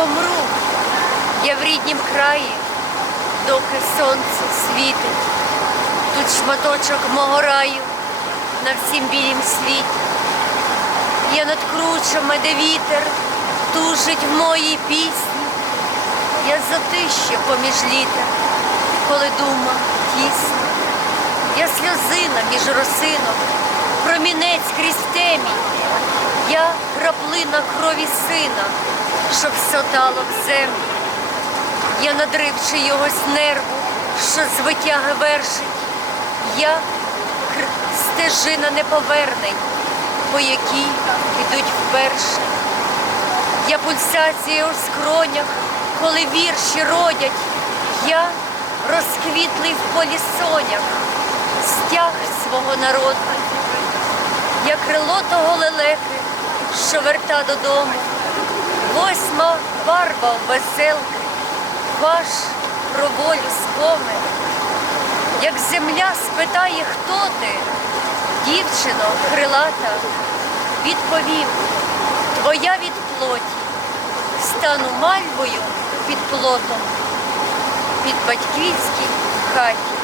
помру, я в ріднім краї, доки сонце світить. Тут шматочок мого раю на всім білім світі. Я над кручами, де вітер тужить в моїй пісні. Я затище поміж літер, коли дума тісна. Я сльозина між росинок, промінець крізь темінь. Я краплина крові сина, що всотало в землю. Я надрив чийогось нерву, що з витяги вершить. Я стежина неповернень, по якій ідуть вперше. Я пульсація у скронях, коли вірші родять. Я розквітлий в полі сонях, стяг свого народу. Я крило того лелеки, що верта додому. Восьма барва в веселки, ваш про волю спомин. Як земля спитає, хто ти, дівчино крилата, відповів, твоя від плоті, стану мальвою під плотом, під батьківській хаті.